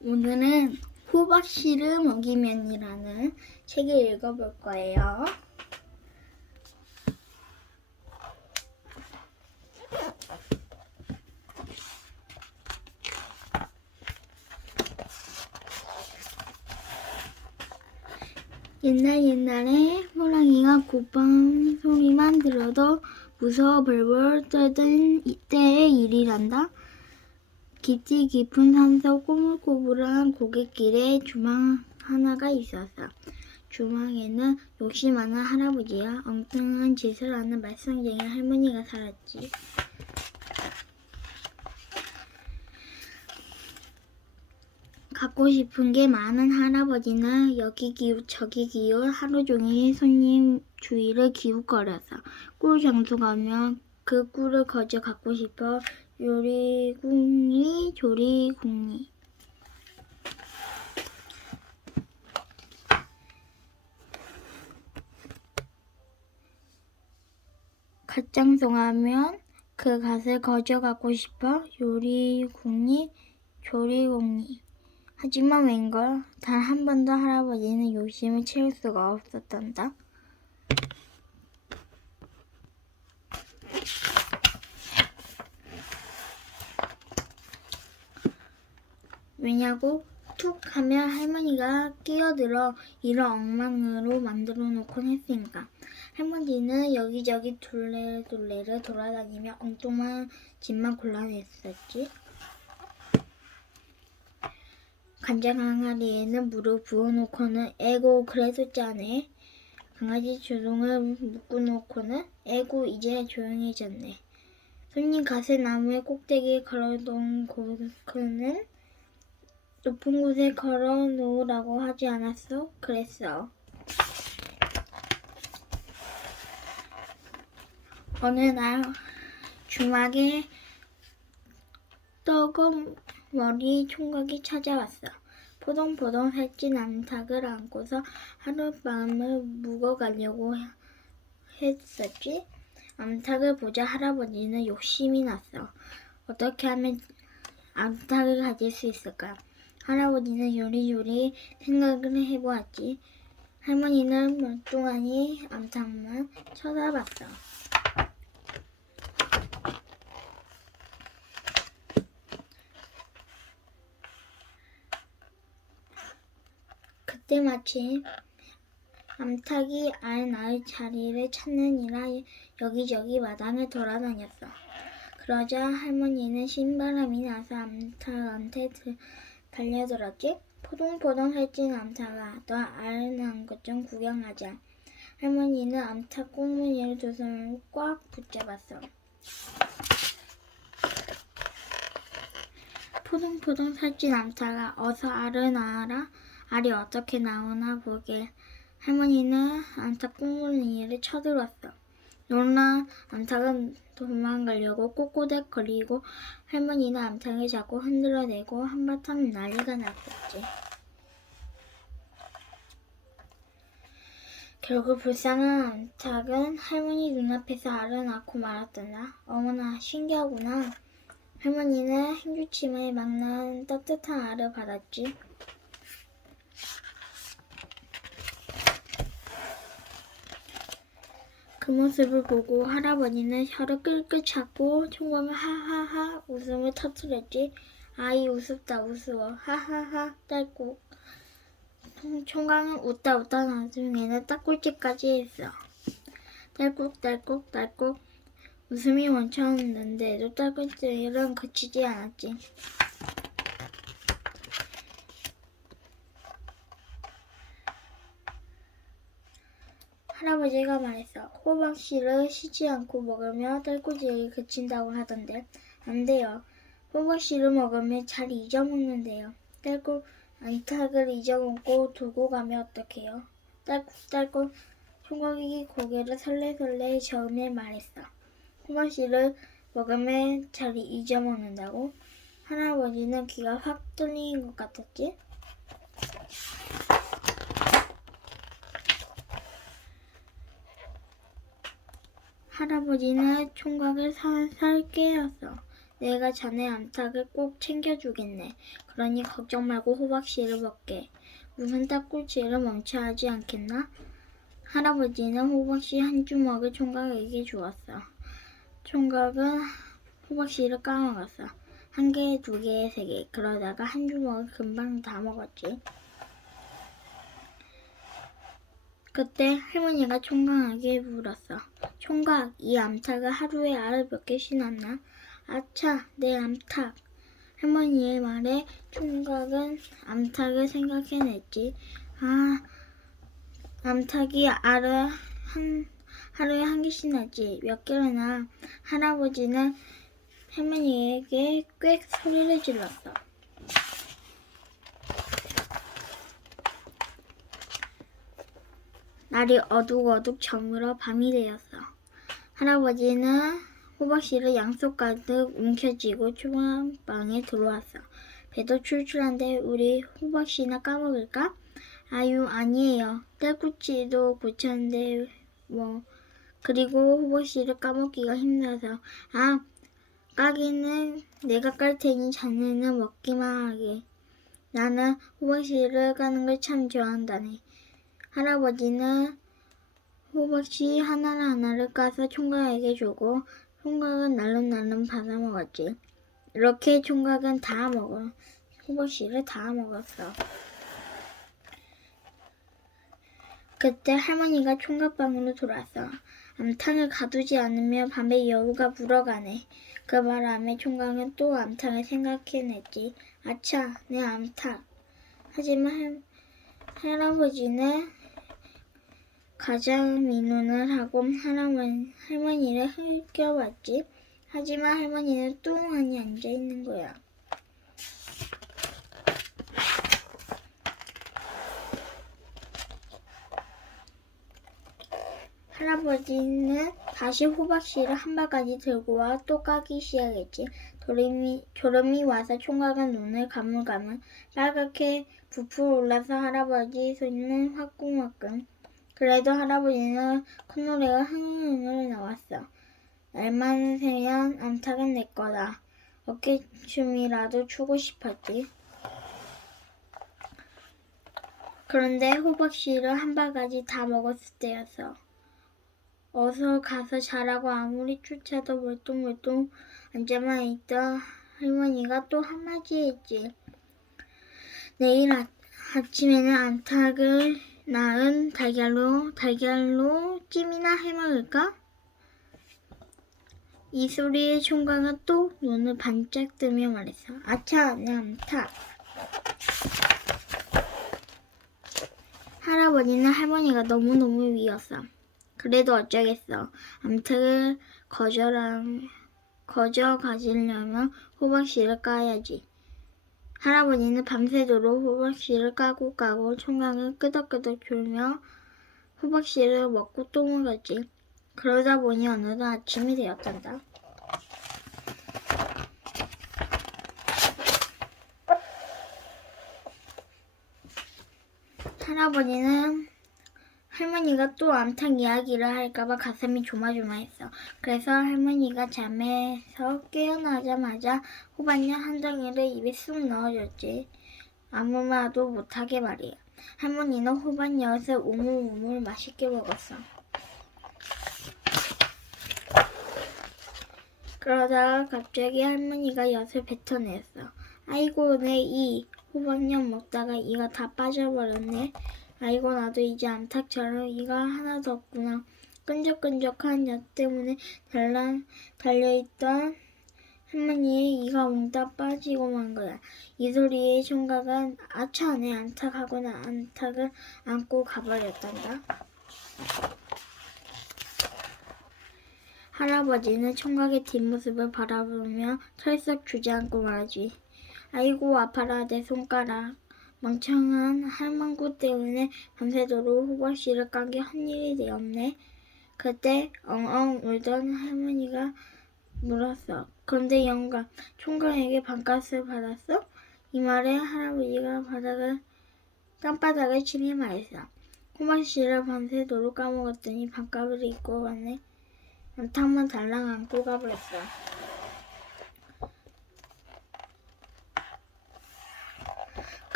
오늘은 호박씨를 먹이면이라는 책을 읽어볼 거예요. 옛날 옛날에 호랑이가 고방 소리만 들어도 무서워 벌벌 떨던 이때의 일이란다. 깊이 깊은 산속 꼬물꼬물한 고갯길에 주막 하나가 있었어. 주막에는 욕심 많은 할아버지와 엉뚱한 짓을 하는 말썽쟁이 할머니가 살았지. 갖고 싶은 게 많은 할아버지는 여기 기웃 저기 기웃 하루 종일 손님 주위를 기웃거려서 꿀 장소 가면 그 꿀을 거저 갖고 싶어 요리궁리 조리궁리 갓장송하면 그 갓을 거저 갖고 싶어? 요리궁리 조리궁리 하지만 웬걸? 단 한 번도 할아버지는 욕심을 채울 수가 없었단다. 왜냐고 툭 하면 할머니가 끼어들어 일을 엉망으로 만들어 놓곤 했으니까 할머니는 여기저기 둘레둘레를 돌아다니며 엉뚱한 짓만 골라냈었지. 간장 항아리에는 물을 부어놓고는 에고 그래도 짜네. 강아지 조종을 묶어놓고는 에고 이제 조용해졌네. 손님 갓을 나무의 꼭대기에 걸어놓은 고크는 높은 곳에 걸어 놓으라고 하지 않았어? 그랬어. 어느 날 주막에 떡은 머리 총각이 찾아왔어. 포동포동 살찐 암탉을 안고서 하룻밤을 묵어가려고 했었지. 암탉을 보자 할아버지는 욕심이 났어. 어떻게 하면 암탉을 가질 수 있을까? 할아버지는 요리조리 생각을 해보았지. 할머니는 멀뚱하니 암탉만 쳐다봤어. 그때 마침 암탉이 알 낳을 자리를 찾느니라 여기저기 마당을 돌아다녔어. 그러자 할머니는 신바람이 나서 암탉한테 들- 달려들었지. 포동포동 살찐 암탉아, 너알 낳은 것좀 구경하자. 할머니는 암탉 꽁무니를 두 손으로 꽉 붙잡았어. 포동포동 살찐 암탉아, 어서 알을 낳아라. 알이 어떻게 나오나 보게. 할머니는 암탉 꽁무니를 쳐들었어. 놀란 암탉은 도망가려고 꼬꼬댁 거리고 할머니는 암탉을 잡고 흔들어대고 한바탕 난리가 났었지. 결국 불쌍한 암탉은 할머니 눈앞에서 알을 낳고 말았단다. 어머나 신기하구나. 할머니는 행주치마에 막 낳은 따뜻한 알을 받았지. 그 모습을 보고 할아버지는 혀를 끌끌 찾고 총각은 하하하 웃음을 터뜨렸지. 아이 우습다 우스워 하하하 딸꾹. 총- 총각은 웃다 웃다 나중에는 딱꿀집까지 했어. 딸꾹 딸꾹 딸꾹 웃음이 멈췄는데도 딸꾹질은 그치지 않았지. 할아버지가 말했어. 호박씨를 쉬지 않고 먹으면 딸꾹질이 그친다고 하던데 안 돼요. 호박씨를 먹으면 잘 잊어먹는데요. 딸꾹 암탉을 잊어먹고 두고 가면 어떡해요? 딸꾹딸꾹 총각이 고개를 설레설레 저으며 말했어. 호박씨를 먹으면 잘 잊어먹는다고? 할아버지는 귀가 확 뚫린 것 같았지? 할아버지는 총각을 살살 깨었어. 내가 자네 암탉을 꼭 챙겨주겠네. 그러니 걱정 말고 호박씨를 먹게. 무슨 딱꼬치를 멈춰 하지 않겠나? 할아버지는 호박씨 한 주먹을 총각에게 주었어. 총각은 호박씨를 까먹었어. 한 개, 두 개, 세 개. 그러다가 한 주먹을 금방 다 먹었지. 그때 할머니가 총각에게 물었어. 총각, 이 암탉을 하루에 알을 몇 개씩 낳나? 아차, 내 암탉. 할머니의 말에 총각은 암탉을 생각해냈지. 아, 암탉이 알을 한, 하루에 한 개씩 낳지. 몇 개를 낳아. 할아버지는 할머니에게 꽥 소리를 질렀어. 날이 어둑어둑 저물어 밤이 되었어. 할아버지는 호박씨를 양속 가득 움켜쥐고 초방방에 들어왔어. 배도 출출한데 우리 호박씨나 까먹을까? 아유 아니에요. 딸꾹질도 고쳤는데 뭐 그리고 호박씨를 까먹기가 힘들어서 아 까기는 내가 깔 테니 자네는 먹기만 하게. 나는 호박씨를 까는 걸 참 좋아한다네. 할아버지는 호박씨 하나를 하나를 까서 총각에게 주고 총각은 날름날름 받아 먹었지. 이렇게 총각은 다 먹어. 호박씨를 다 먹었어. 그때 할머니가 총각방으로 돌아왔어. 암탉을 가두지 않으면 밤에 여우가 물어가네. 그 바람에 총각은 또 암탉을 생각해냈지. 아차, 내 암탉. 하지만 할, 할아버지는 가장 민원을 하고 할아버지, 할머니를 흘겨봤지. 하지만 할머니는 뚱하니 앉아 있는 거야. 할아버지는 다시 호박씨를 한 바가지 들고 와 또 까기 시작했지. 졸음이, 졸음이 와서 총각은 눈을 가물가물 빨갛게 부풀 올라서 할아버지 손은 화끈화끈. 그래도 할아버지는 콧노래가 흥흥흥 나왔어. 날만 새면 암탉은 내 거다. 어깨춤이라도 추고 싶었지. 그런데 호박씨를 한 바가지 다 먹었을 때였어. 어서 가서 자라고 아무리 쫓아도 멀뚱멀뚱 앉아만 있던 할머니가 또 한마디 했지. 내일 아, 아침에는 암탉을 낳은 달걀로 달걀로 찜이나 해먹을까? 이 소리에 총각은 또 눈을 반짝 뜨며 말했어. 아차, 내 암탉. 할아버지는 할머니가 너무너무 미웠어. 그래도 어쩌겠어. 암탉을 거절한, 거저 가지려면 호박씨를 까야지. 할아버지는 밤새도록 호박씨를 까고 까고 총각은 끄덕끄덕 졸며 호박씨를 먹고 또 먹었지. 그러다 보니 어느덧 아침이 되었단다. 할아버지는 할머니가 또 암탉 이야기를 할까봐 가슴이 조마조마했어. 그래서 할머니가 잠에서 깨어나자마자 호박잎 한 덩이를 입에 쑥 넣어줬지. 아무 말도 못하게 말이야. 할머니는 호박엿을 우물우물 맛있게 먹었어. 그러다가 갑자기 할머니가 엿을 뱉어냈어. 아이고 내 이 호박엿 먹다가 이가 다 빠져버렸네. 아이고 나도 이제 암탉처럼 이가 하나도 없구나. 끈적끈적한 엿 때문에 달라, 달려있던 할머니의 이가 몽땅 빠지고 만 거야. 이 소리에 총각은 아차 내 암탉하고는 암탉을 안고 가버렸단다. 할아버지는 총각의 뒷모습을 바라보며 털썩 주저앉고 말하지. 아이고 아파라 내 손가락. 멍청한 할망구 때문에 밤새도록 호박씨를 깐게 헛일이 되었네. 그때 엉엉 울던 할머니가 물었어. 그런데 영감, 총각에게 반값을 받았어? 이 말에 할아버지가 바닥을 땅바닥을 치며 말했어. 호박씨를 밤새도록 까먹었더니 반값을 잊고 갔네. 암탉만 달랑 안고 가버렸어.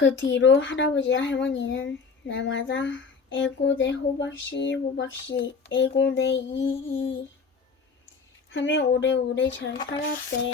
그 뒤로 할아버지와 할머니는 날마다 에고대 호박씨 호박씨 에고대 이이 하며 오래오래 잘 살았대.